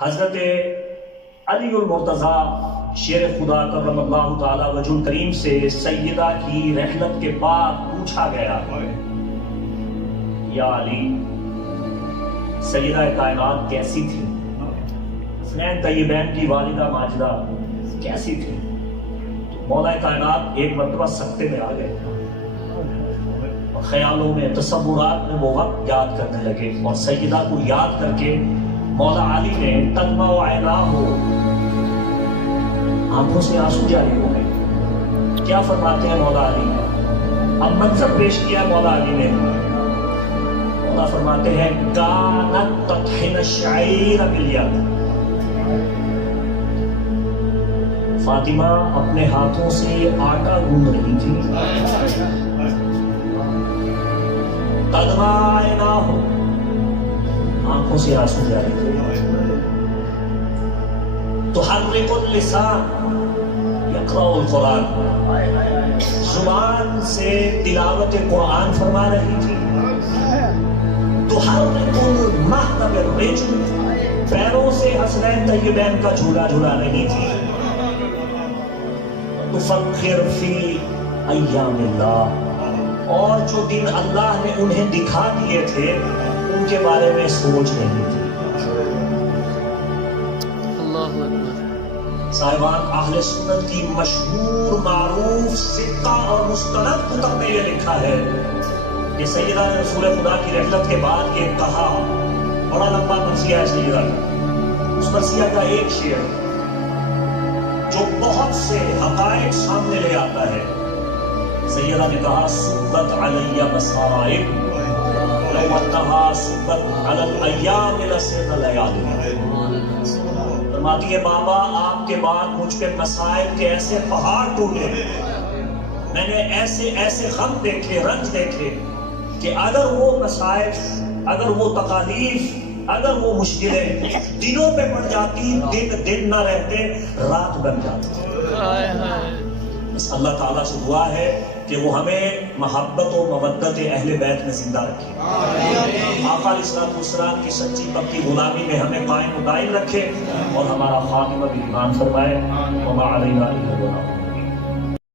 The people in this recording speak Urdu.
حضرت علی المرتضیٰ شیر خدا کرم اللہ تعالی وجہ الکریم سے سیدہ کی رحلت کے بعد پوچھا گیا، یا علی سیدہ کائنات کیسی تھی؟ حسنین طیبین کی والدہ ماجدہ کیسی تھی؟ مولا کائنات ایک مرتبہ سکتے میں آ گئے، خیالوں میں تصورات میں وہ وقت یاد کرنے لگے، اور سیدہ کو یاد کر کے مولا علی نے تدمع عیناہ آنکھوں سے آنسو جاری ہو گئے۔ کیا فرماتے ہیں مولا علی؟ اب منظر پیش کیا مولا علی نے، مولا فرماتے ہیں کانت تطحن الشعیر بالید، فاطمہ اپنے ہاتھوں سے آٹا گوندھ رہی تھی، تدمع عیناہ آنکھوں سے آنسو جاری تھے، تحرک اللسان یقرأ القرآن، زبان سے تلاوت قرآن فرما رہی تھی، تحرک المہد بالرجل، پیروں سے حسنین طیبین کا جھولا جھولا رہی تھی، تفکر فی ایام اللہ، اور جو دن اللہ نے انہیں دکھا دیے تھے ان کے بارے میں سوچ رہی تھی۔ اللہ اکبر۔ صاحبان اہل سنت کی مشہور معروف سکہ اور مستند کتب میں یہ لکھا ہے کہ سیدہ نے رسول خدا کی رحلت کے بعد یہ کہا، بڑا لمبا مرثیہ ہے سیدہ کا، اس مرثیہ کا ایک شعر جو بہت سے حقائق سامنے لے آتا ہے۔ سیدہ نے کہا صبت علی مصائب لو انہا صبت علی الایام لسرن لیالی، فرماتی ہے بابا آپ کے بعد مجھ پہ مصائب کے ایسے پہاڑ ٹوٹے، میں نے ایسے ایسے غم دیکھے، رنج دیکھے کہ اگر وہ مصائب، اگر وہ تکالیف، اگر وہ مشکلیں دنوں پہ پڑ جاتی، دن نہ رہتے، رات بن جاتی۔ بس اللہ تعالیٰ سے دعا ہے کہ وہ ہمیں محبت و مودت اہل بیت میں زندہ رکھے، آقا علیہ السلام کی سچی پکی غلامی میں ہمیں قائم و دائم رکھے، اور ہمارا خاتمہ بھی ایمان فرمائے۔ وما علینا الا البلاغ۔